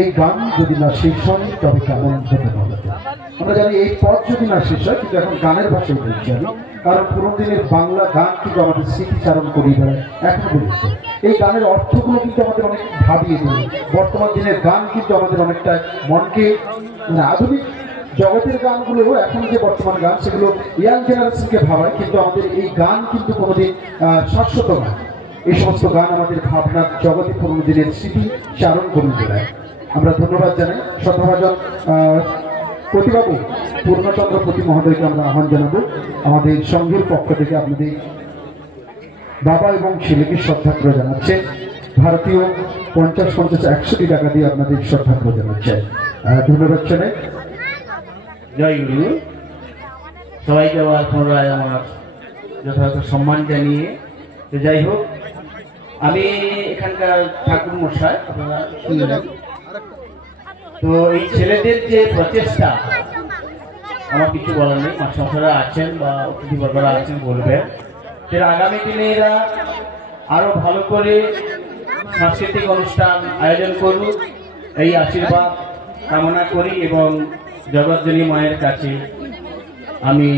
এই গান যদি না শেষ হয় তবে কেমন হতে পারে। আমরা জানি এই পথ যদি না শেষ হয়, কিন্তু এখন গানের ভাষায় বলছি আমি, কারণ পুরোনো দিনের বাংলা গান কিন্তু আমাদের স্মৃতিচারণ করি বেড়ায় এখন বলছে। এই গানের অর্থগুলো কিন্তু আমাদের অনেক ভাবিয়ে দেয়। বর্তমান দিনের গান কিন্তু আমাদের অনেকটা মনকে আধুনিক জগতের গানগুলো, এখন যে বর্তমান গান সেগুলো ইয়াং জেনারেশনকে ভাবায়, কিন্তু আমাদের এই গান কিন্তু কোনোদিন শাশ্বত নয়। এই সমস্ত গান আমাদের ভাবনার জগতে পুরোনো দিনের স্মৃতি চারণ করে বেড়ায়। আমরা ধন্যবাদ জানাই শ্রদ্ধাভাজন প্রতিবাবু পূর্ণচন্দ্র প্রতি মহোদয়কে আমরা আহ্বান জানাবো। আমাদের সংঘের পক্ষ থেকে আপনাদের বাবা এবং ছেলেকে শ্রদ্ধার্ঘ্য জানাচ্ছে। ভারতীয় 50-50-100 টাকা দিয়ে আপনাদের শ্রদ্ধার্ঘ্য জানাচ্ছে। ধন্যবাদ জানাই। জয় গুরু। সবাইকে আবার পুনরায় আমার যথাযথ সম্মান জানিয়ে, তো যাই হোক, আমি এখানকার ঠাকুর মশাই, আপনারা শুনলেন। তো এই ছেলেদের যে প্রচেষ্টা, আমার কিছু বলার নেই। মাস্টাররা আছেন বা অতিথিবর্গরা আছেন, বলবেন এর আগামী দিনে এরা আরো ভালো করে সাংস্কৃতিক অনুষ্ঠান আয়োজন করুক, এই আশীর্বাদ কামনা করি এবং জগৎজনী মায়ের কাছে আমি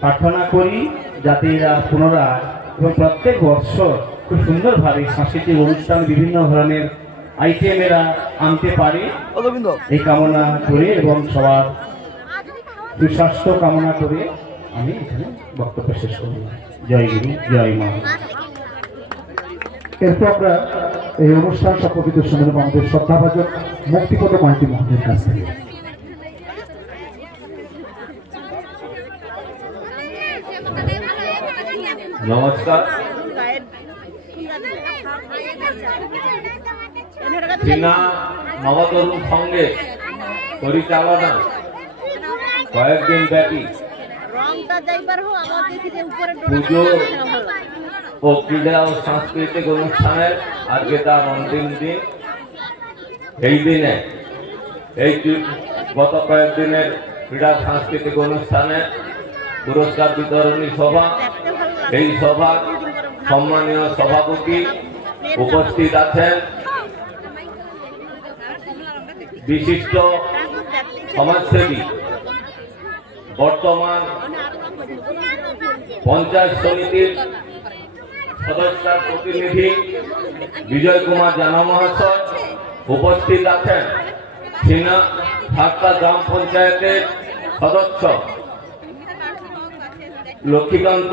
প্রার্থনা করি যাতে এরা পুনরায় এবং প্রত্যেক বছর খুব সুন্দরভাবে সাংস্কৃতিক অনুষ্ঠান বিভিন্ন ধরনের আইটেম এরা আনতে পারে, এই কামনা করে এবং সবার সুস্বাস্থ্য কামনা করে আমি এখানে বক্তব্য শেষ করি। জয় গুরু, জয় মা। এরপর আমরা এই অনুষ্ঠান সম্পর্কিত শুনলাম আমাদের শ্রদ্ধাভাজন মুক্তিপদ মাইতি মহোদয়ের কাছ থেকে। নমস্কার। চীনা নবতরুণ সঙ্গে পরিচালনা কয়েকদিন ব্যাপী পুজো ও ক্রীড়া ও সাংস্কৃতিক অনুষ্ঠানের আজকে তার অন্তিম দিন। এই দিনে এই গত কয়েকদিনের ক্রীড়া সাংস্কৃতিক অনুষ্ঠানে পুরস্কার বিতরণী সভা, এই সভার সম্মানীয় সভাপতি উপস্থিত আছেন বিশিষ্ট সমাজসেবী, বর্তমান পঞ্চায়েত সমিতির সদস্য প্রতিনিধি বিজয় কুমার জানা মহাশয়। উপস্থিত আছেন চীনা ঠাট্টা গ্রাম পঞ্চায়েতের সদস্য লক্ষ্মীকান্ত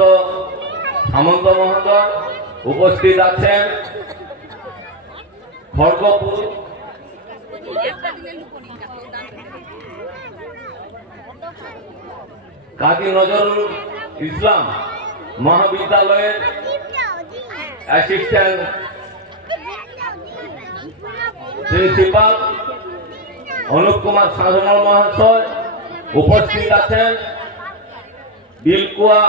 সামন্ত মহোদয়। উপস্থিত আছেন খড়গপুর কাজী নজরুল ইসলাম মহাবিদ্যালয়ের অ্যাসিস্ট্যান্ট প্রিন্সিপাল অনুপ কুমার সাধনা মহাশয়। উপস্থিত আছেন বিলকুয়া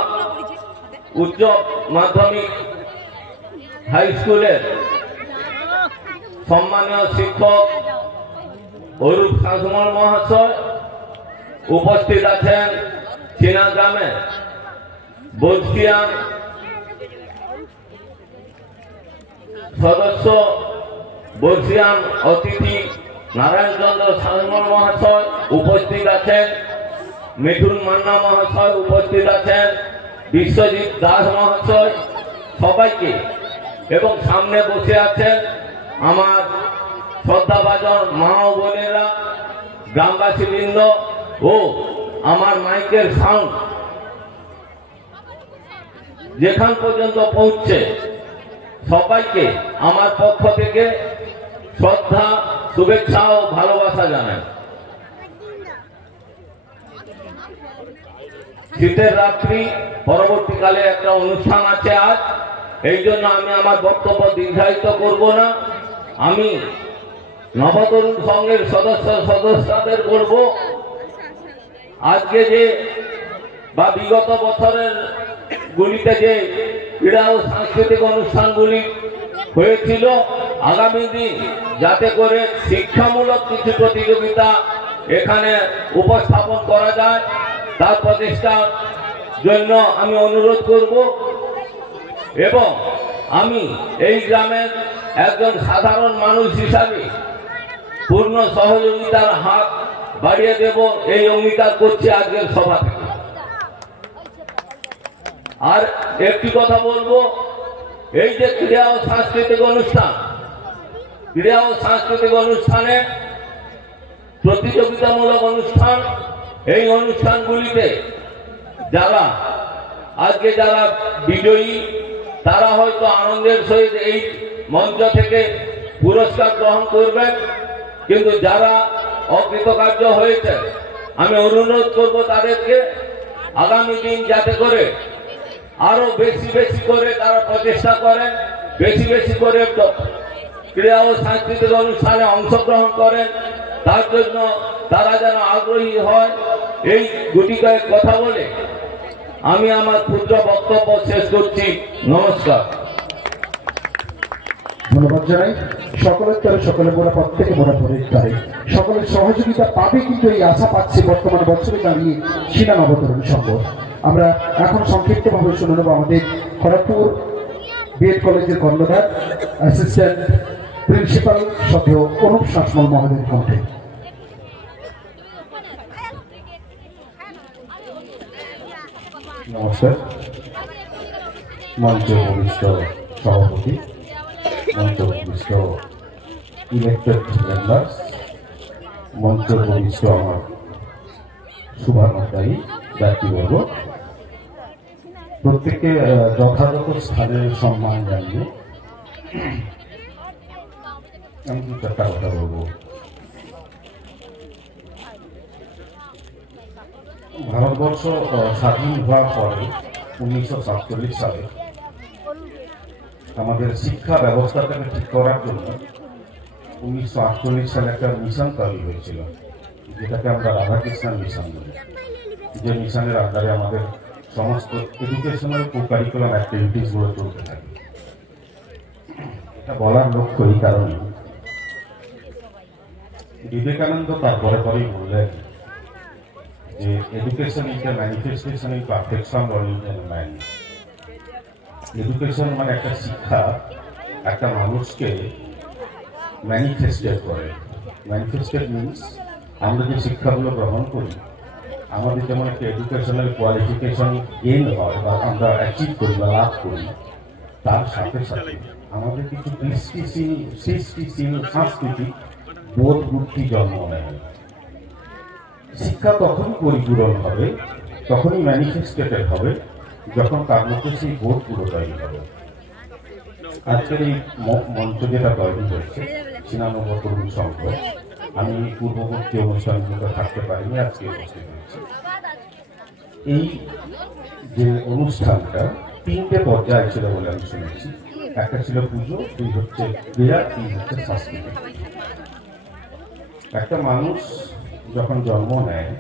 উচ্চ মাধ্যমিক হাই স্কুলের সম্মানীয় শিক্ষক অরূপ সাধনা মহাশয়। উপস্থিত আছেন চীনা গ্রামের বর্ষিয়ান সদস্য বর্ষিয়ান অতিথি নারায়ণ চন্দ্র সাধনা মহাশয়। উপস্থিত আছেন মিঠুন মান্না মহাশয়। উপস্থিত আছেন বিশ্বজিৎ দাস মহাশয়। সবাইকে এবং সামনে বসে আছেন আমার শ্রদ্ধাভাজন মা ও বোনেরা, গ্রামবাসীবৃন্দ ও আমার মাইকের সাউন্ড যেখান পর্যন্ত পৌঁছছে সবাইকে আমার পক্ষ থেকে শ্রদ্ধা, শুভেচ্ছা ও ভালোবাসা জানাই। শীতের রাত্রি, পরবর্তীকালে একটা অনুষ্ঠান আছে আজ, এই জন্য আমি আমার বক্তব্য দীর্ঘায়িত করব না। আমি নবতরুণ সংঘের সদস্যদের বলবো, আজকে যে বা বিগত বছরের গুলিতে যে ক্রীড়া ও সাংস্কৃতিক অনুষ্ঠানগুলি হয়েছিল, আগামী দিন যাতে করে শিক্ষামূলক কিছু প্রতিযোগিতা এখানে উপস্থাপন করা যায় তার প্রচেষ্টার জন্য আমি অনুরোধ করব। এবং আমি এই গ্রামের একজন সাধারণ মানুষ হিসাবে পূর্ণ সহযোগিতার হাত বাড়িয়ে দেব এই অঙ্গীকার করছি আজকের সভা থেকে। আর একটি কথা বলবো, এই যে ক্রীড়া ও সাংস্কৃতিক অনুষ্ঠানে প্রতিযোগিতামূলক অনুষ্ঠান, এই অনুষ্ঠানগুলিতে যারা বিজয়ী তারা হয়তো আনন্দের সহিত এই মঞ্চ থেকে পুরস্কার গ্রহণ করবেন, কিন্তু যারা অকৃতকার্য হয়েছে আমি অনুরোধ করব তাদেরকে আগামী দিন যাতে করে আরো বেশি বেশি করে তারা প্রচেষ্টা করেন, বেশি বেশি করে ক্রীড়া ও সাংস্কৃতিক অনুষ্ঠানে অংশগ্রহণ করেন, তার জন্য তারা যেন আগ্রহী হয়। এই গুটি কয়েক কথা বলে আমি আমার ক্ষুদ্র বক্তব্য শেষ করছি। নমস্কার। ধন্যবাদ জানাই সকলের তরে সকলের মোড়া প্রত্যেকে মোড়া পরের তারে সকলের সহযোগিতা পাবে, কিন্তু এই আশা পাচ্ছি বর্তমান বছরে দাঁড়িয়ে সিনা নবতরুণ সংঘ। আমরা এখন সংক্ষিপ্তভাবে শুনে নেব আমাদের খড়গপুর বিএড কলেজের কর্ণধার অ্যাসিস্ট্যান্ট প্রিন্সিপাল সদস্য অনুপ শাসমল মহোদয়ের কণ্ঠে। নমস্কার। মঞ্চ উপবিষ্ট সভাপতি, মঞ্চ উপবিষ্ট ইলেক্টেড মেম্বার্স, মঞ্চ উপবিষ্ট আমার শুভানুধ্যায়ী ব্যক্তিবর্গ, প্রত্যেককে যথাযথ স্থানের সম্মান জানিয়ে আমি দু চারটা কথা বলবো। ভারতবর্ষ স্বাধীন হওয়ার পরে 1947 সালে আমাদের শিক্ষা ব্যবস্থাটাকে ঠিক করার জন্য 1948 সালে একটা মিশন তৈরি হয়েছিল, যেটাকে আমরা রাধাকৃষ্ণন মিশন বলি। যে মিশনের আন্ডারে আমাদের সমস্ত এডুকেশনাল কো কারিকুলাম অ্যাক্টিভিটিসগুলো চলতে থাকে। এটা বলার লক্ষ্য এই কারণে, বিবেকানন্দ তারপরে পরেই বললেন যে education is the manifestation in perfection of Indian man. Education মানে একটা শিক্ষা একটা মানুষকে ম্যানিফেস্টেড করে। ম্যানিফেস্টেড মিনস আমরা যে শিক্ষাগুলো গ্রহণ করি, আমাদের যেমন একটা এডুকেশনাল কোয়ালিফিকেশন গেইন হয় বা আমরা অ্যাচিভ করি বা লাভ করি, তার সাথে সাথে আমাদের কিছু সৃষ্টিশীল সাংস্কৃতিক বোধ বুদ্ধি জন্ম নেয়। শিক্ষা তখনই পরিপূরণ হবে, তখনই ম্যানিফেস্টেড হবে, যখন তার মধ্যে সেই বোধগুলো তৈরি হবে। আজকের এই মঞ্চ যেটা তৈরি হয়েছে সিনানব তরুণ সংঘ, আমি পূর্ববর্তী অনুষ্ঠানগুলোতে থাকতে পারিনি, আজকে উপস্থিত হয়েছি। এই যে অনুষ্ঠানটা 3টে পর্যায়ে ছিল বলে আমি শুনেছি। একটা ছিল পুজো, 2 হচ্ছে ক্রীড়া, 3 হচ্ছে সংস্কৃতি। একটা মানুষ যখন জন্ম নেয়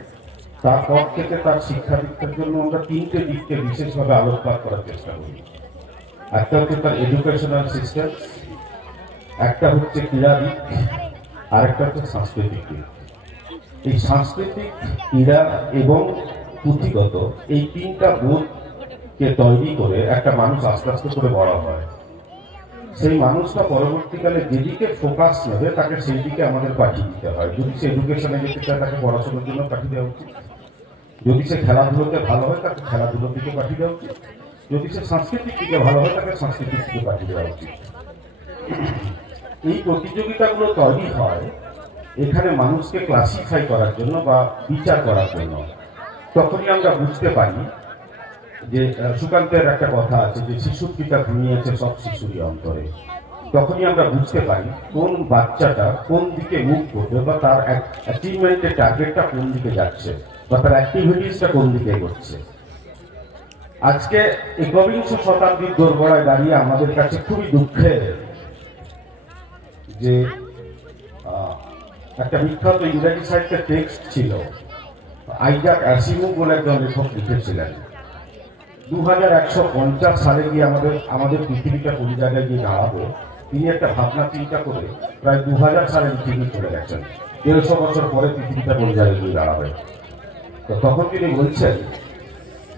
তারপর থেকে তার শিক্ষা দীক্ষার জন্য আমরা 3টে দিককে বিশেষভাবে আলোকপাত করার চেষ্টা করি। একটা হচ্ছে তার এডুকেশনাল সিস্টেম, একটা হচ্ছে ক্রীড়া দিক, আর একটা হচ্ছে সাংস্কৃতিক দিক। এই সাংস্কৃতিক, ক্রীড়া এবং পুঁথিগত এই 3টা বোধকে তৈরি করে একটা মানুষ আস্তে আস্তে করে বড় হয়। সেই মানুষটা পরবর্তীকালে যেদিকে ফোকাস নেবে তাকে সেই দিকে আমাদের পাঠিয়ে দিতে হয়। যদি সে এডুকেশনে যেতে চায় তাকে পড়াশোনার জন্য পাঠিয়ে দেওয়া উচিত, যদি সে খেলাধুলোতে ভালো হয় তাকে খেলাধুলোর দিকে পাঠিয়ে দেওয়া উচিত, যদি সে সাংস্কৃতিক দিকে ভালো হয় তাকে সাংস্কৃতিক দিকে পাঠিয়ে দেওয়া উচিত। এই প্রতিযোগিতাগুলো তৈরি হয় এখানে মানুষকে ক্লাসিফাই করার জন্য বা বিচার করার জন্য। তখনই আমরা বুঝতে পারি যে সুকান্তের একটা কথা আছে যে শিশুর পিতা ঘুমিয়েছে সব শিশুরই অন্তরে। তখনই আমরা বুঝতে পারি কোন বাচ্চাটা কোন দিকে মুভ করবে বা তার অ্যাচিভমেন্টের টার্গেটটা কোন দিকে যাচ্ছে বা তার অ্যাক্টিভিটিসটা কোন দিকে এগোচ্ছে। আজকে একবিংশ শতাব্দীর দোরগোড়ায় দাঁড়িয়ে আমাদের কাছে খুবই দুঃখের যে একটা বিখ্যাত ইংরেজি সাহিত্যের টেক্সট ছিল, আইজাক অ্যাসিমো বলে একজন লেখক লিখেছিলেন 2150 সালে গিয়ে আমাদের পৃথিবীটা কোন জায়গায় গিয়ে দাঁড়াবো। তিনি একটা ভাবনা চিন্তা করে প্রায় 2000 সালে পৃথিবী চলে গেছেন। 150 বছর পরে পৃথিবীটা কোন জায়গায় গিয়ে দাঁড়াবে। তো তখন তিনি বলছেন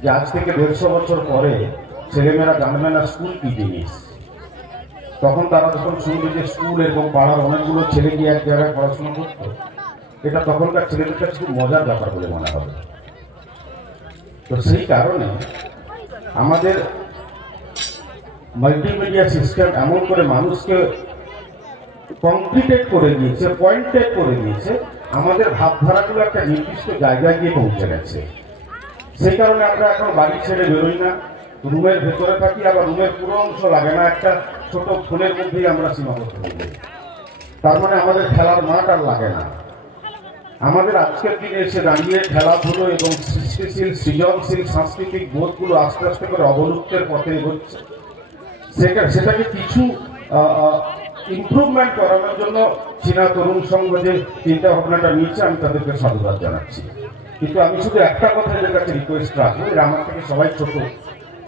যে আজ থেকে 150 বছর পরে ছেলেমেয়েরা জানবে না স্কুল কি জিনিস। তখন তারা যখন শুনবে যে স্কুল এবং পাড়ার অনেকগুলো ছেলে গিয়ে এক জায়গায় পড়াশোনা করতো, এটা তখনকার ছেলেদের কাছে খুব মজার ব্যাপার বলে মনে হবে। তো সেই কারণে আমাদের মাল্টিমিডিয়া সিস্টেম এমন করে মানুষকে কমপ্লিটেড করে দিয়েছে, পয়েন্টেড করে দিয়েছে, আমাদের ভাবধারাগুলো একটা নির্দিষ্ট জায়গায় গিয়ে পৌঁছে গেছে। সেই কারণে আমরা এখন বাড়ি ছেড়ে বেরোই না, রুমের ভেতরে থাকি, আবার রুমের পুরো অংশ লাগে না, একটা ছোট ফোনের মধ্যেই আমরা সীমাবদ্ধ হয়ে যাই। তার মানে আমাদের খেলার মাঠ আর লাগে না। আমাদের আজকের দিনে এসে দাঁড়িয়ে খেলাধুলো এবং সৃষ্টিশীল সৃজনশীল সাংস্কৃতিক বোধগুলো আস্তে আস্তে করে অবলুপ্তের পথে এগোচ্ছে। সেটাকে কিছু ইমপ্রুভমেন্ট করানোর জন্য চীনা তরুণ সংঘ যে চিন্তা ভাবনাটা নিয়েছে, আমি তাদেরকে সাধুবাদ জানাচ্ছি। কিন্তু আমি শুধু একটা কথা এদের কাছে রিকোয়েস্ট রাখবো, এরা আমার থেকে সবাই ছোট,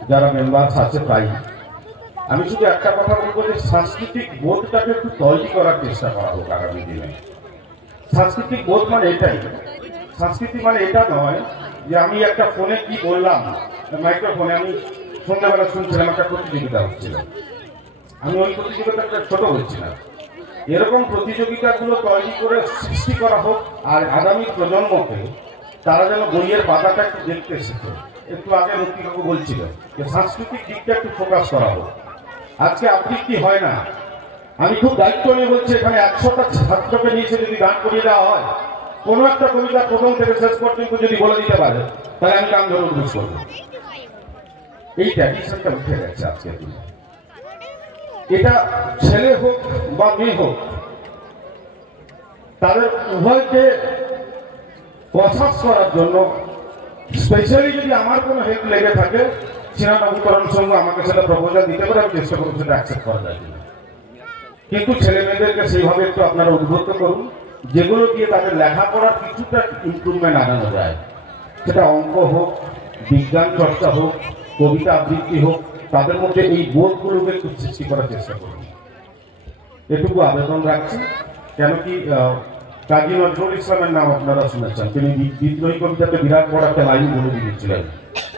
যারা মেম্বার্স আছে প্রায়, আমি শুধু একটা কথা বলবো যে সাংস্কৃতিক বোধটাকে একটু তৈরি করার চেষ্টা করা হোক আগামী দিনে। সাংস্কৃতিক বোধ মানে এটাই, সংস্কৃতি মানে এটা নয় যে আমি একটা ফোনে কি বললাম, মাইক্রোফোনে আমি সন্ধ্যাবেলা শুনছিলাম একটা প্রতিযোগিতা হচ্ছিল, আমি ওই প্রতিযোগিতাটা ছোট হচ্ছি না। এরকম প্রতিযোগিতাগুলো তৈরি করে সৃষ্টি করা হোক, আর আগামী প্রজন্মকে তারা যেন বইয়ের পাতাটা একটু দেখতে শেখে। একটু আগে মুক্তিবাবু বলছিল যে সাংস্কৃতিক দিকটা একটু ফোকাস করা হোক। আজকে আবৃত্তি হয় না, আমি খুব দায়িত্ব নিয়ে বলছি, এখানে 100টা ছাত্রকে নিয়েছে যদি গান করিয়ে দেওয়া হয়, কোনো একটা কবিতা প্রথম থেকে শেষ পর্যন্ত যদি বলে দিতে পারে, তাহলে আমি গান ধরে উদ্বোধ করবো। এই ট্র্যাডিশনটা উঠে গেছে আজকের দিনে। এটা ছেলে হোক বা মেয়ে হোক, তাদের উভয়কে প্রসাস করার জন্য স্পেশালি যদি আমার কোনো হেল্প লেগে থাকে, চীনা নবীকরণ সংঘ আমাকে সেটা প্রপোজাল দিতে পারে, আমি চেষ্টা করবো সেটা অ্যাকসেপ্ট করা যায় কিনা। কিন্তু ছেলে মেয়েদেরকে সেইভাবে একটু আপনারা উদ্বুদ্ধ করুন, যেগুলো দিয়ে তাদের লেখাপড়ার কিছুটা ইমপ্রুভমেন্ট আনানো যায়। সেটা অঙ্ক হোক, বিজ্ঞান চর্চা হোক, কবিতা আবৃত্তি হোক, তাদের মধ্যে এই বোধগুলোকে একটু সৃষ্টি করার চেষ্টা করুন। এটুকু আবেদন রাখছি। কেন কি কাজী নজরুল ইসলামের নাম আপনারা শুনেছেন, তিনি বিদ্রোহী কবিতাতে বিরাট বড় একটা লাইন বলে দিয়েছিলেন,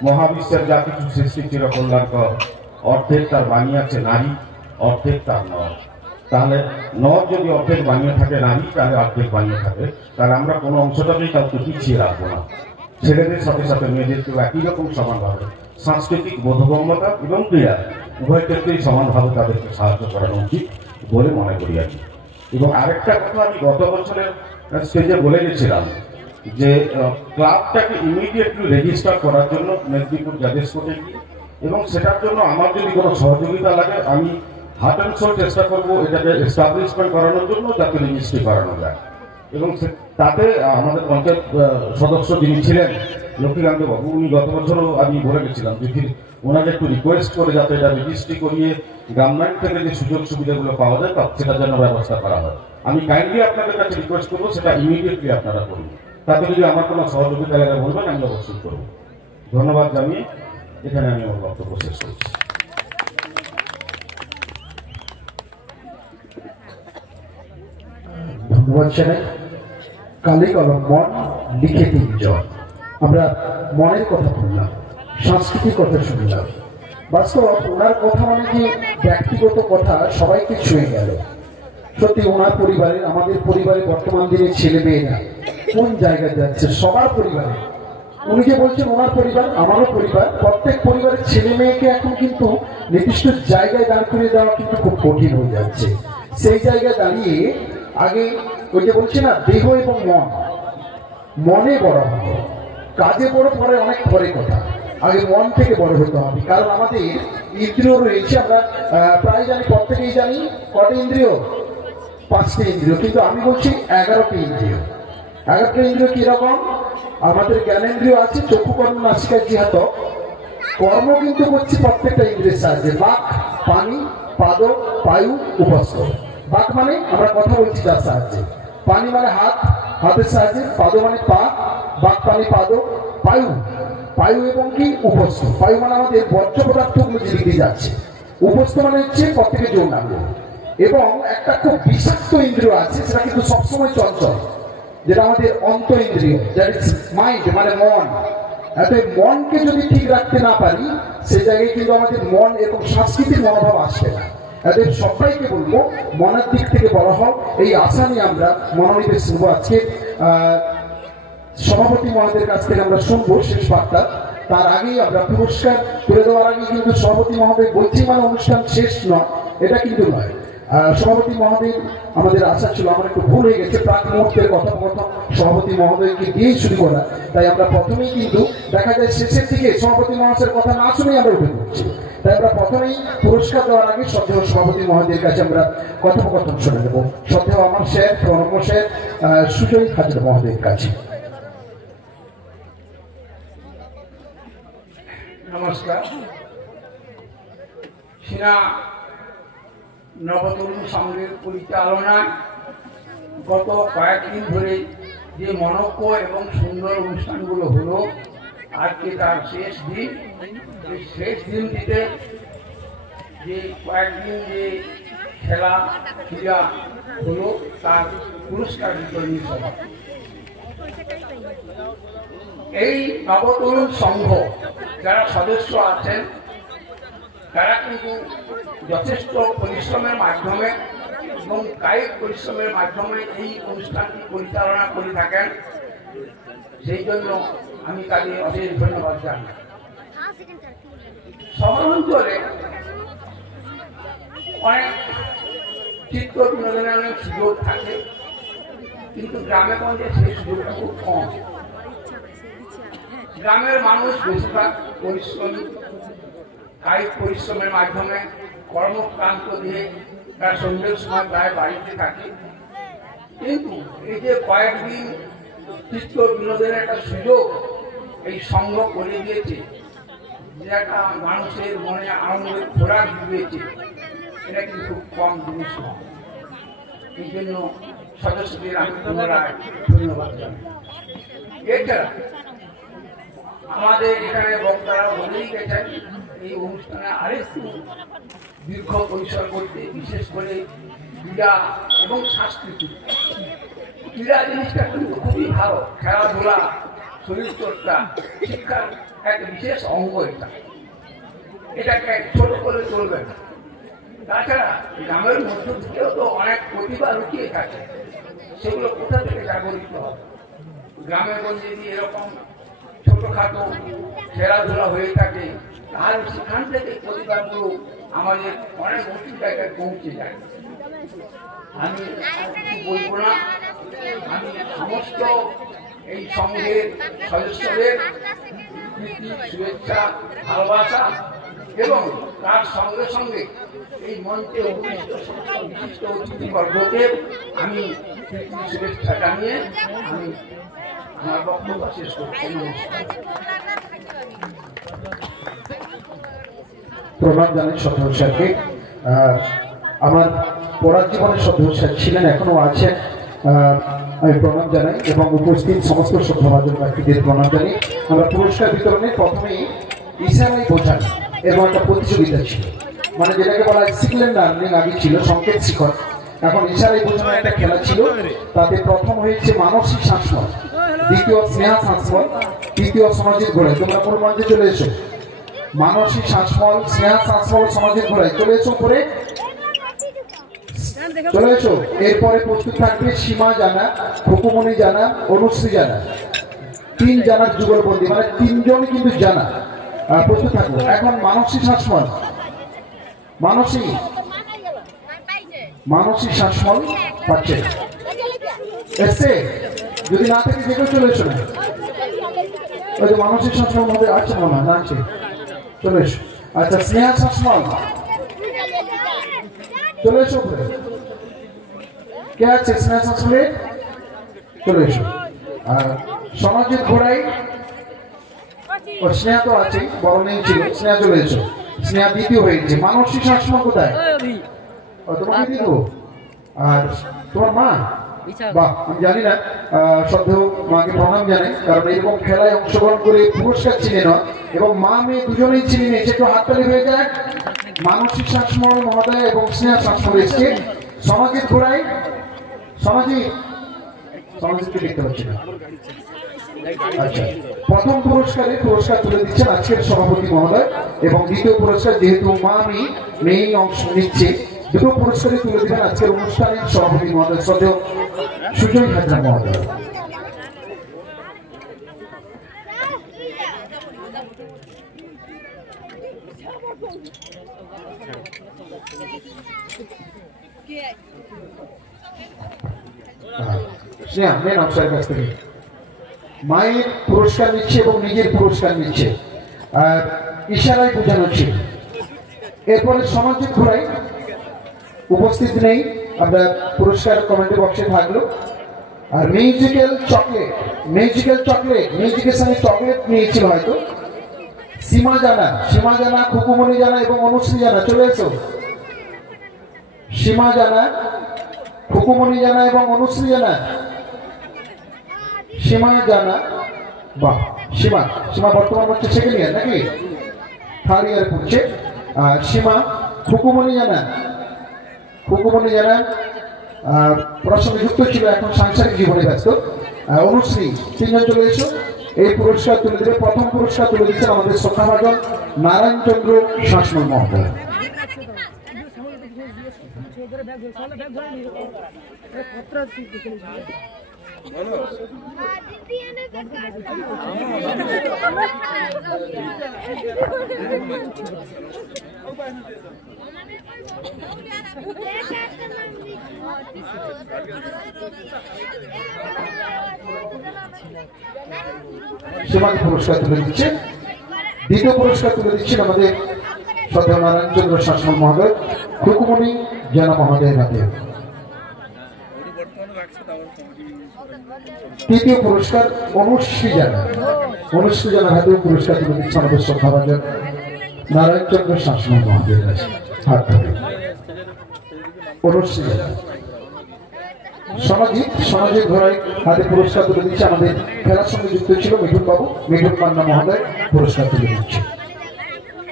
মহাবিশ্বের যা কিছু সৃষ্টি চির কল্যাণকর, অর্ধেক তার বানিয়েছে নারী, অর্ধেক তার নর। তাহলে নর যদি অর্ধেক বানিয়ে থাকে নারী, তাহলে অর্ধেক বানিয়ে থাকে, তাহলে আমরা কোনো অংশটাকেই কাউকে পিছিয়ে রাখবো না। ছেলেদের সাথে সাথে মেয়েদেরকেও একই রকম সমানভাবে সাংস্কৃতিক বোধগম্যতা এবং ক্রীড়া উভয় ক্ষেত্রেই সমানভাবে তাদেরকে সাহায্য করানো উচিত বলে মনে করি আমি। এবং আরেকটা কথা আমি গত বছরের স্টেজে বলে গেছিলাম যে ক্লাবটাকে ইমিডিয়েটলি রেজিস্টার করার জন্য মেদিনীপুর জাজেস কোর্টে গিয়ে, এবং সেটার জন্য আমার যদি কোনো সহযোগিতা লাগে আমি হার্ট অ্যান্ড সোল চেষ্টা করবো এটাকে এস্টাবলিশমেন্ট করানোর জন্য, যাতে রেজিস্ট্রি করানো যায়। এবং তাতে আমাদের পঞ্চায়েত সদস্য যিনি ছিলেন লক্ষ্মীকান্ত বাবু, উনি গত বছরও আমি বলে গেছিলাম যে ওনাকে একটু রিকোয়েস্ট করে যাতে এটা রেজিস্ট্রি করিয়ে গভর্নমেন্ট থেকে যে সুযোগ সুবিধাগুলো পাওয়া যায় সেটার জন্য ব্যবস্থা করা হয়। আমি কাইন্ডলি আপনাদের কাছে রিকোয়েস্ট করবো সেটা ইমিডিয়েটলি আপনারা করুন। তাতে যদি আমার কোনো সহযোগিতা লাগে বলবেন, আমি অবশ্যই করবো। ধন্যবাদ জানিয়ে এখানে আমি আমার বক্তব্য শেষ করছি। ধন্যবাদ জানাই। কালি কলম মন লিখে দিন জন। আমরা মনের কথা বললাম, সাংস্কৃতিক কথা শুনলাম। বাস্তব ওনার কথা মানে কি ব্যক্তিগত কথা সবাইকে ছুঁয়ে গেল। সত্যি ওনার পরিবারের, আমাদের পরিবারে বর্তমান দিনে ছেলে মেয়েরা কোন জায়গায় যাচ্ছে, সবার পরিবারে। উনি যে বলছেন ওনার পরিবার, আমারও পরিবার, প্রত্যেক পরিবারের ছেলে মেয়েকে এখন কিন্তু নির্দিষ্ট জায়গায় দাঁড় করিয়ে দেওয়া কিন্তু খুব কঠিন হয়ে যাচ্ছে। সেই জায়গায় দাঁড়িয়ে আগে ওই যে বলছে না, দেহ এবং মন, মনে বড় হবে, কাজে বড় পরে অনেক পরে কথা, আগে মন থেকে বড় হতে হবে। কারণ আমাদের ইন্দ্রিয় রয়েছে, আমরা প্রায় জানি, প্রত্যেকেই জানি কটা ইন্দ্রিয়, 5টি ইন্দ্রিয়, কিন্তু আমি বলছি 11টি ইন্দ্রিয়। 11টি ইন্দ্রিয় কিরকম? আমাদের জ্ঞানেন্দ্রিয় আছে, চক্ষু কর্ণ নাসিকা জিহ্বা ত্বক। কর্ম কিন্তু করছি প্রত্যেকটা ইন্দ্রিয়ের সাহায্যে, বাক, পানি, পাদ, পায়ু, উপস্থ। বাক মানে আমরা কথা বলছি তার সাহায্যে, পানি মানে হাত, হাতের সাহায্যে, পাদ মানে পা, বাক পানি পাদ, পায়ু, পায়ু এবং কি উপস্থ। পায়ু মানে আমাদের বর্জ্য পদার্থগুলো যেদিকে যাচ্ছে, উপস্থ মানে হচ্ছে প্রত্যেকের যৌনাঙ্গ। এবং একটা খুব বিষাক্ত ইন্দ্রিয় আছে, সেটা কিন্তু সবসময় চঞ্চল, যেটা আমাদের অন্ত ইন্দ্রিয়, দ্যাট ইজ মাইন্ড, মানে মন। এত মনকে যদি ঠিক রাখতে না পারি, সে জায়গায় কিন্তু আমাদের মন এবং সাংস্কৃতিক মনোভাব আসবে না। এদের সবাইকে বলবো মনের দিক থেকে বলা হোক, এই আশা নিয়ে আমরা মনোনিবেশ শুনবো। আজকে সভাপতি মহোদয়ের কাছ থেকে আমরা শুনবো শেষ বার্তা। তার আগেই আমরা পুরস্কার তুলে দেওয়ার আগে কিন্তু সভাপতি মহোদয় বলছি মানে অনুষ্ঠান শেষ নয়, এটা কিন্তু নয়। সভাপতি মহোদয় আমাদের আশা ছিল, আমার একটু ভুল হয়ে গেছে, প্রাক মুহূর্তের কথোপকথন সভাপতি মহোদয়কে দিয়েই শুরু করা, তাই আমরা প্রথমেই কিন্তু দেখা যায় শেষের দিকে সভাপতি মহাশয়ের কথা না শুনেই আমরা উঠে পড়ছি। তাই আমরা প্রথমেই পুরস্কার দেওয়ার আগে শ্রদ্ধেয় সভাপতি মহোদয়ের কাছে আমরা কথোপকথন শুনে দেবো। শ্রদ্ধেয় আমার স্যার, প্রণব স্যার, সুজয় হাজার মহোদয়ের কাছে। নমস্কার। সিনা নবতরুণ সংঘের পরিচালনায় গত কয়েকদিন ধরে যে মনোজ্ঞ এবং সুন্দর অনুষ্ঠানগুলো হলো, আজকে তার শেষ দিন। এই শেষ দিনটিতে যে কয়েকদিন যে খেলা ক্রীড়া হলো তার পুরস্কার বিতরণী সভা। এই নবতরুণ সংঘ যারা সদস্য আছেন তারা কিন্তু যথেষ্ট পরিশ্রমের মাধ্যমে এবং কায়িক পরিশ্রমের মাধ্যমে এই অনুষ্ঠানটি পরিচালনা করে থাকেন। সেই জন্য আমি তাদের অশেষ ধন্যবাদ জানাই। শহর অঞ্চলে অনেক চিত্র বিনোদনের অনেক সুযোগ থাকে, কিন্তু গ্রামে গঞ্জে সেই সুযোগটা খুব কম। গ্রামের মানুষ বেশিরভাগ পরিশ্রমী, কায়িক পরিশ্রমের মাধ্যমে কর্মক্রান্ত দিয়ে তার সন্ধ্যের সময় প্রায় বাড়িতে থাকে। কিন্তু এই যে কয়েকদিন চিত্র বিনোদনের একটা সুযোগ এই সংঘ করে দিয়েছে, যে একটা মানুষের মনে আনন্দের খোরাক দিয়েছে, এটা কিন্তু খুব কম জিনিস নয়। এই জন্য সদস্যদের আমি পুনরায় ধন্যবাদ জানাই। এছাড়া আমাদের এখানে বক্তারা বলেই গেছেন, এই অনুষ্ঠানে আরেকটু দীর্ঘ পরিসর করতে, বিশেষ করে ক্রীড়া এবং সাংস্কৃতিক। ক্রীড়া জিনিসটা কিন্তু খুবই ভালো, খেলাধুলা, শরীরচর্চা, শিক্ষার এক বিশেষ অঙ্গ। এটাকে ছোট করে চলবে না। তাছাড়া গ্রামের মধ্য থেকেও তো অনেক প্রতিভা লুকিয়ে থাকে, সেগুলো কোথা থেকে জাগরিত হবে? গ্রামে গঞ্জে যদি এরকম ছোটখাটো খেলাধুলা হয়ে থাকে, তাহলে সেখান থেকে প্রতিভাগুলো আমাদের অনেক উঁচু জায়গায় পৌঁছে যায়। আমি বলবো না, আমি সমস্ত এই সংঘের সদস্যদের প্রীতি, শুভেচ্ছা, ভালোবাসা এবং তার সঙ্গে সঙ্গে এই মঞ্চে বিশিষ্ট অতিথিবর্গকে আমি প্রীতি, শুভেচ্ছা জানিয়ে আমি আমার বক্তব্য শেষ করছি। প্রণাম জানাই শ্রদ্ধেয় স্যারকে। আমার পড়ার জীবনের শ্রদ্ধেয় স্যার ছিলেন, এখনো আছেন, আমি প্রণাম জানাই এবং উপস্থিত সমস্ত শ্রদ্ধাভাজন ব্যক্তিদের প্রণাম জানাই। আমরা পুরস্কার বিতরণে প্রথমেই ইশারাই বোঝান এবং একটা প্রতিযোগিতা ছিল, মানে যেটাকে বলা হয় শিখলেন না, আগে ছিল সংকেত শিখন, এখন ইশারাই বোঝানো একটা খেলা ছিল। তাতে প্রথম হয়েছে মানসিক শাসমল, দ্বিতীয় স্নেহা শাসমল, তৃতীয় সমাজিক ঘোড়াই। তোমরা মূল মঞ্চে চলে এসো। মানসিক শাসমল, স্নেহা শাসমল, সমাজিক ঘোড়াই, চলে এসো উপরে, চলে এসো। এরপরে প্রস্তুত থাকবে সীমা জানা, খুকুমণি জানা, অনুশ্রী জানা, 3 জানার যুগলবন্দি, মানে 3জন কিন্তু জানা। প্রস্তুত থাকবো। এখন মানসিক শাসমল, মানসিক শাসমল পাচ্ছে এসছে, যদি না থাকে যে কেউ চলে এসো না। ওই যে মানসিক শাসমল মধ্যে আছে মনে না আছে, চলে এসো। আচ্ছা, স্নেহা শাসমল চলে এসো উপরে, কে আছে স্নেহা শাসমলে? চলে এসো। আর সমাজের ঘোড়াই, ও স্নেহা তো আছে, বড় নেই ছিল, স্নেহা চলে এসো। স্নেহা দ্বিতীয় হয়েছে। মানসিক শাসমল কোথায়? তোমাকে দিব। আর তোমার মা? বাহ, আমি জানি না, শ্রদ্ধেয় মাকে প্রণাম জানাই, কারণ এরকম খেলায় অংশগ্রহণ করে পুরস্কার চিনে নয়, এবং মা মেয়ে দুজনেই চিনে নেই, সেটা হাততালি হয়ে যায়। মানসিক শাসমল মহোদয় এবং স্নেহা শাসমল এসছে। সমাজের ঘোড়াই, সমাজকে দেখতে পাচ্ছি না। আচ্ছা, প্রথম পুরস্কার তুলে দিচ্ছেন আজকের সভাপতি মহোদয়, এবং দ্বিতীয় পুরস্কার যেহেতু মা মেয়ে অংশ নিচ্ছে, দুটো পুরস্কারই তুলে দিবেন আজকের অনুষ্ঠানের সভাপতি মহোদয় শ্রদ্ধেয় সুজয় হাজরা মহোদয়। মায়ের পুরস্কার নিচ্ছে এবং নিজের পুরস্কার নিচ্ছে, আর ইশারায় বোঝানো ছিল। এরপরে সমাজিক ঘোড়ায় উপস্থিত নেই, আমরা পুরস্কার কমেন্ট বক্সে থাকলো। আর মিউজিক্যাল মিউজিকের সঙ্গে চকলেট নিয়েছিল হয়তো সীমা জানা, খুকুমণি জানা এবং অনুশ্রী জানা, চলে এসো। সীমা জানা, খুকুমণি জানা এবং অনুশ্রী জানা। সীমা জানা, বাহ, সীমা বর্তমান হচ্ছে সেকেন্ড ইয়ার নাকি, থার্ড ইয়ার পড়ছে। আর সীমা, খুকুমণি জানা পড়াশোনায় যুক্ত ছিল, এখন সাংসারিক জীবনে ব্যস্ত। অনুশ্রী, তিনজন চলে এসো। এই পুরস্কার তুলে দেবে, প্রথম পুরস্কার তুলে দিচ্ছেন আমাদের শ্রদ্ধাভাজন নারায়ণ চন্দ্র শাসমল মহোদয়। সীমাকে পুরস্কার তুলে দিচ্ছে। দ্বিতীয় পুরস্কার তুলে দিচ্ছেন আমাদের শ্রদ্ধেয় নারায়ণ চন্দ্র শাসমল মহোদয় খুকুমণি জানা মহোদয়ের হাতে। তৃতীয় পুরস্কার অনুশ্রী জানার হাতেও পুরস্কার তুলে দিচ্ছে আমাদের শ্রদ্ধাভাজন নারায়ণ চন্দ্র শাসমল মহোদয়ের হাত ধরে। অনুশ্রী জানা সামাজিক ঘোড়ায় হাতে পুরস্কার তুলে দিচ্ছে আমাদের খেলার সঙ্গে যুক্ত ছিল মিঠুন পান্না মহোদয়, পুরস্কার তুলে দিচ্ছে।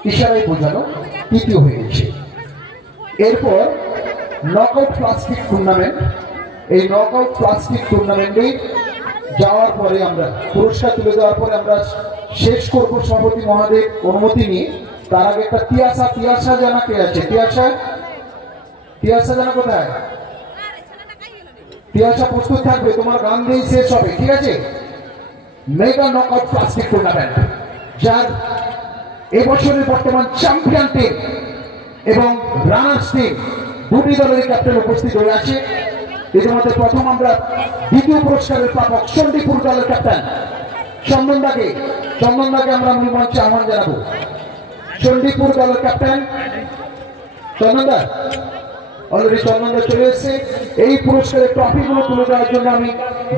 ইশারায় বোঝানো তৃতীয় হয়ে গেছে। এরপর নকআউট প্লাস্টিক টুর্নামেন্ট। এই নকআউট প্লাস্টিক টুর্নামেন্টে যাওয়ার পরে আমরা পুরস্কার তুলে দেওয়ার পরে আমরা শেষ করব সভাপতি মহোদয়ের অনুমতি নিয়ে। তার আগে একটা তিয়াসা জানা কে আছে? তিয়াসা জানা কোথায়? তিয়াসা প্রস্তুত থাকবে, তোমার গান দিয়ে শেষ হবে, ঠিক আছে? মেগা নকআউট প্লাস্টিক টুর্নামেন্ট, যার এবছরের বর্তমান চ্যাম্পিয়ন টিম এবং রানার্স টিম দুটি দলের ক্যাপ্টেন উপস্থিত হয়ে আছে। ইতিমধ্যে প্রথম আমরা দ্বিতীয় পুরস্কারের প্রাপক চণ্ডীপুর দলের ক্যাপ্টেন চন্দনদাকে আমরা মঞ্চে আহ্বান জানাবো। চণ্ডীপুর দলের ক্যাপ্টেন চন্দনদা, অলরেডি চন্দনদা চলে এসেছে। এই পুরস্কারের ট্রফিগুলো তুলে দেওয়ার জন্য আমি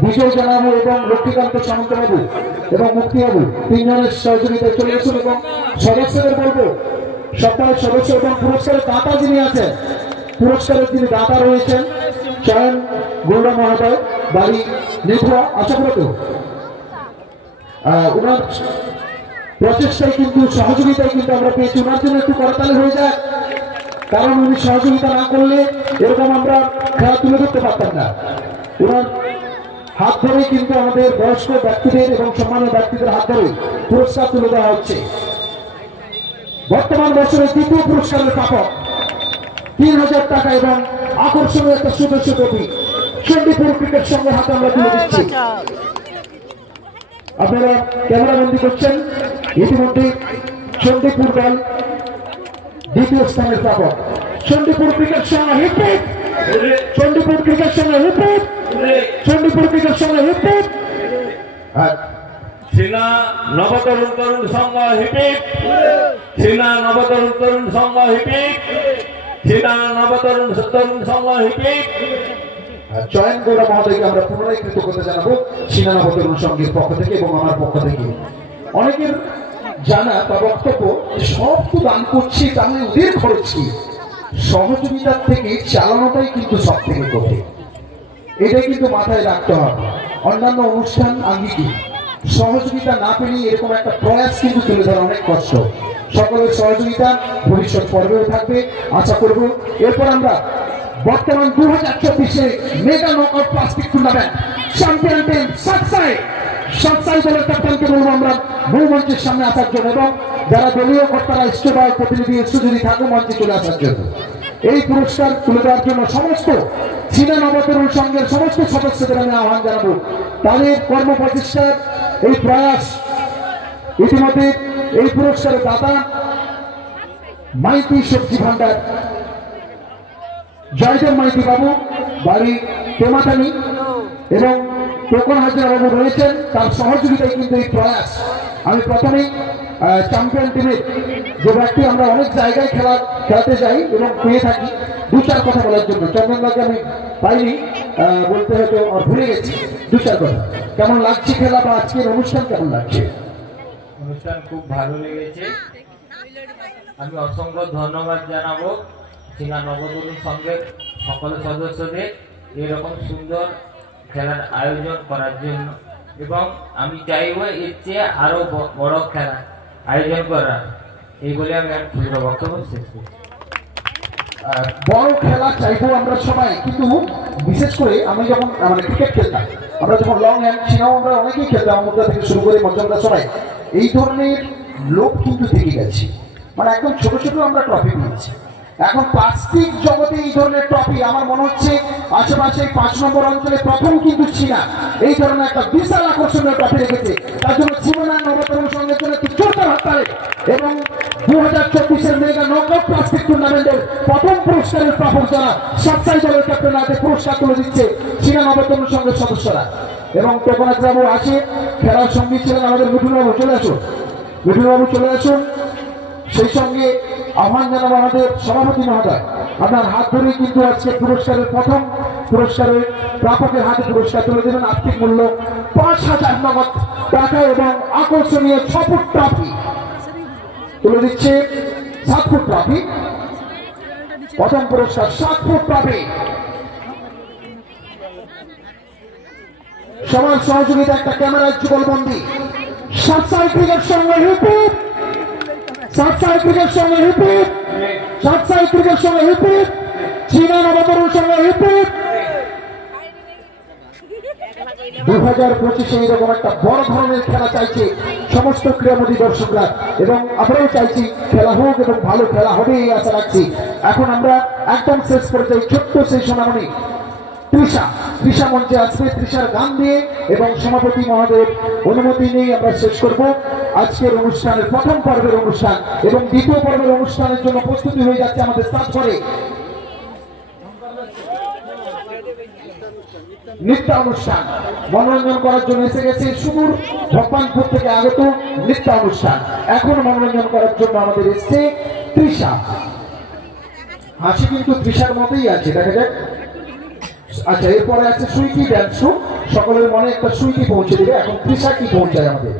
বিজয় জানাবো এবং লক্ষ্মীকান্ত সামন্তবাবু এবং মুক্তিবাবু তিনজনের সহযোগিতায় চলে এসেছেন এবং সদস্যদের বলবো সপ্তাহের সদস্য এবং পুরস্কারের দাতা যিনি আছেন, পুরস্কারের যিনি দাতা রয়েছেন চয়ন গৌড়া মহোদয়, বাড়ি নেথুয়া, আশা করো তো ওনার প্রচেষ্টায় কিন্তু সহযোগিতায় কিন্তু আমরা পেয়েছি। ওনার জন্য একটু করতালি হয়ে যায়, কারণ উনি সহযোগিতা না করলে এরকম আমরা খেলা তুলে ধরতে পারতাম না। ওনার হাত ধরে কিন্তু আমাদের বয়স্ক ব্যক্তিদের এবং সম্মানীয় ব্যক্তিদের হাত ধরে পুরস্কার তুলে দেওয়া হচ্ছে। বর্তমান বছরের দ্বিতীয় পুরস্কারের প্রাপক 3000 টাকা এবং আকর্ষণীয় একটা সদস্য ট্রফি চণ্ডীপুর ক্রিকেট সংঘের হাতে আমরা তুলে দিচ্ছি। আপনারা ক্যামেরাবন্দি করছেন। ইতিমধ্যে চণ্ডীপুর দল দ্বিতীয় স্থানের প্রাপক। চণ্ডীপুর ক্রিকেট সংঘ হিপহিপ, চণ্ডীপুর ক্রিকেট সংঘ হিপহিপ, চণ্ডীপুর ক্রিকেট সংঘ হিপহিপ। চীনা নবতরুণ সংঘ হিপিপ, চীনা নবতরুণ সংঘ হিপিপ, চীনা নবতরুণ সংঘ হিপিপ। চয়ন গৌড়া মহোদয়কে আমরা পুনরায় কৃতজ্ঞতা জানাবো চীনা নবতরুণ সংঘের পক্ষ থেকে এবং আমার পক্ষ থেকে। অনেকের জানা বা বক্তব্য সব তো দান করছি, তাহলে ওদের খরচি, সহযোগিতার থেকে চালানোটাই কিন্তু সব থেকে কঠিন। এটাই কিন্তু মাথায় রাখতে হবে। অন্যান্য অনুষ্ঠান আঙ্গিকে সহযোগিতা না পেলে এরকম একটা প্রয়াস কিন্তু তুলে ধরা অনেক কষ্ট। সকলের সহযোগিতা ভবিষ্যৎ পর্বেও থাকবে আশা করব। এরপর আমরা বর্তমান 2024 mega knockout plastic tournament champion team Satsai দলের ক্যাপ্টেনকে বলবো আমরা মূল মঞ্চের সামনে আসার জন্য এবং যারা দলীয় কর্তারা ইষ্টবায় প্রতিনিধি যদি থাকো মঞ্চে চলে আসার জন্য। এই পুরস্কার তুলে দেওয়ার জন্য সমস্ত চীনা নবতরুণ সংঘের সমস্ত সদস্যদের আমি আহ্বান জানাবো। তাদের কর্মপ্রচেষ্টার এই প্রয়াস ইতিমধ্যে এই পুরস্কারের দাতা মাইতি সবজি ভান্ডার জয়দেব মাইতি বাবু, বাড়ি টেমাটানি, এবং টোকন হাজরা বাবু রয়েছেন, তার সহযোগিতায় কিন্তু এই প্রয়াস। আমি প্রথমেই চ্যাম্পিয়ন টিমের যে ব্যক্তি আমরা অনেক জায়গায় খেলাতে যাই এবং পেয়ে থাকি, দু চার কথা বলার জন্য চন্দনদাকে আমি পাইনি, বলতে হয়তো ভুলে গেছি। দু চার কথা, কেমন লাগছে খেলা বা আজকের অনুষ্ঠান কেমন লাগছে? অনুষ্ঠান খুব ভালো লেগেছে। আমি অসংখ্য ধন্যবাদ জানাবো চীনা নবতরুণ সংঘের সকল সদস্যদের এরকম সুন্দর খেলার আয়োজন করার জন্য, এবং আমি চাইবো এর চেয়ে আরো বড় খেলা আয়োজন করার। এই বলে আমি আর ক্ষুদ্র বক্তব্য শেষ করছি। বড় খেলা চাইবো আমরা সবাই, কিন্তু বিশেষ করে আমি যখন ক্রিকেট খেলতাম, আমরা যখন লং হ্যান্ড ছিলাম, আমরা অনেকেই খেলতাম, মুদ্রা থেকে শুরু করে মর্যাদা সবাই, এই ধরনের লোক কিন্তু থেকে গেছে। একদম ছোট ছোট আমরা ট্রফি পেয়েছি। এখন প্লাস্টিক জগতে এই ধরনের ট্রফি আমার মনে হচ্ছে আশেপাশে 5 নম্বর অঞ্চলে প্রথম কিন্তু চীনা এই ধরনের একটা বিশাল আকর্ষণীয় ট্রফি রেখেছে। তার জন্য চীনা নবতরুণ সংঘের জন্য একটু জোরদার হাততালি। এবং 2024-এর মেগা নকআউট প্লাস্টিক টুর্নামেন্টের প্রথম পুরস্কারের প্রাপক যারা সাতসাই দলের ক্যাপ্টেন হাতে পুরস্কার তুলে দিচ্ছে চীনা নবতরুণ সংঘের সদস্যরা। এবং টোকনাথ বাবু আসে, খেলার সঙ্গী ছিলেন আমাদের মিঠুনবাবু, চলে আসুন, মিঠুনবাবু চলে আসুন। সেই সঙ্গে আহ্বান জানাবো আমাদের সভাপতি মহোদয়, আপনার হাত ধরে কিন্তু আজকে পুরস্কারের প্রথম পুরস্কারের প্রাপকের হাতে পুরস্কার তুলে দেবেন। আর্থিক মূল্য 5,000 নগদ টাকা এবং আকর্ষণীয় 6 ফুট ট্রফি তুলে দিচ্ছে। 7 ফুট ট্রফি, প্রথম পুরস্কার 7 ফুট ট্রফি। সবার সহযোগিতা একটা ক্যামেরার যুগলবন্দি। সাতসাই ক্রিকেট সঙ্গে রিপিট, সাতসাই ক্রিকেট সঙ্গে রিপিট, সাতসাই ক্রিকেট সঙ্গে রিপিট, চীনা নবতরুণ সঙ্গে রিপিট। 2025-এ এরকম একটা বড় ধরনের খেলা চাইছে সমস্ত ক্রীড়ামোদী দর্শকরা, এবং আমরাও চাইছি খেলা হোক এবং ভালো খেলা হবে এই আশা রাখছি। এখন আমরা একদম শেষ পর্যায়ে ছোট্ট সেই সোনামণি তৃষা মঞ্চে আসবে। তৃষার গান দিয়ে এবং সভাপতি মহোদয়ের অনুমতি নিয়ে আমরা শেষ করব আজকের অনুষ্ঠানের প্রথম পর্বের অনুষ্ঠান। এবং দ্বিতীয় পর্বের অনুষ্ঠানের জন্য প্রস্তুতি হয়ে যাচ্ছে আমাদের সাতঘরে নৃত্য অনুষ্ঠান। মনোরঞ্জন করার জন্য এসে গেছে সুদূর ভগবানপুর থেকে আগত নৃত্য অনুষ্ঠান। এখন মনোরঞ্জন করার জন্য আমাদের এসছে তৃষা। হাসি কিন্তু তৃষার মতেই আছে, দেখা যাক। আচ্ছা, এরপরে আছে সুইটি ড্যান্স। সকলের মনে একটা সুইটি পৌঁছে দেবে। এখন তৃষা কি পৌঁছায় আমাদের?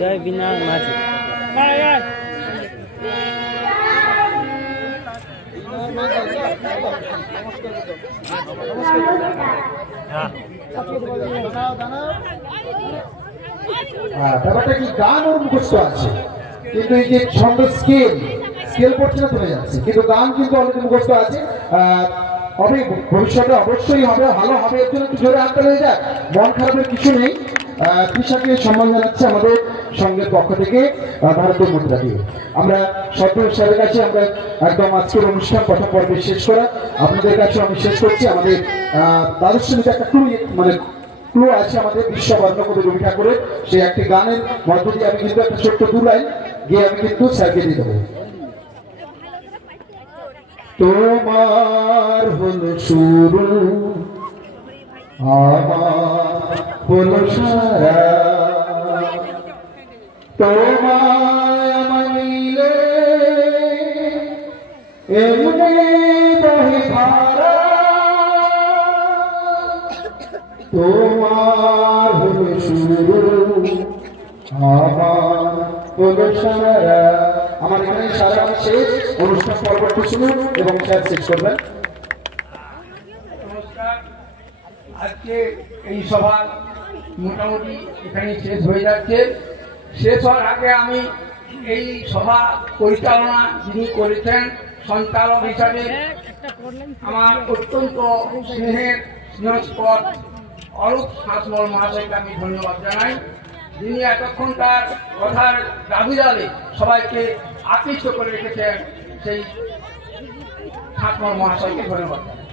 জয় বিনার মাঝি ব্যাপারটা কি গান ওর মুখস্থ আছে, কিন্তু এই যে ছন্দ স্কেল পড়ছে না চলে যাচ্ছে, কিন্তু গান কিন্তু অলরেডি মুখস্থ আছে। হবে ভবিষ্যতে অবশ্যই হবে, ভালো হবে, এর জন্য একটু জোরে হাতটা হয়ে যাক, মন খারাপের কিছু নেই। কৃষাকে সম্মান জানাচ্ছে আমাদের সঙ্গের পক্ষ থেকে ভারতীয় মুদ্রা দিয়ে। আমরা সদ্য স্যারের কাছে আমরা একদম আজকের অনুষ্ঠান প্রথম পর্বে শেষ করা, আপনাদের কাছে আমি শেষ করছি। আমাদের দ্বাদশ শ্রেণীতে একটা ক্লু আছে আমাদের বিশ্ব বর্ণকবি রবি ঠাকুরের, সেই একটি গানের মধ্য দিয়ে আমি কিন্তু একটা ছোট্ট 2 লাইন গিয়ে আমি কিন্তু স্যারকে দিয়ে দেবো। তোমার হলো শুরু, আমার হলো সারা, তোমায় আমার মিলে এমনি বহে ধারা, তোমার হলো শুরু, আমার হলো সারা। আমার এখানে সারা শেষ, অনুষ্ঠান পরবর্তী শুনুন এবং স্যার শেষ করবেন। নমস্কার, আজকে এই সভা মোটামুটি এখানে শেষ হয়ে যাচ্ছে। শেষ হওয়ার আগে আমি এই সভা পরিচালনা যিনি করেছেন সঞ্চালক হিসাবে আমার অত্যন্ত স্নেহস্পদ অরূপ শাসমল মহাশয়কে আমি ধন্যবাদ জানাই, যিনি এতক্ষণ তার কথার দাবিদারে সবাইকে আকৃষ্ট করে রেখেছেন। সেই শাসমল মহাশয়কে ধন্যবাদ জানাই।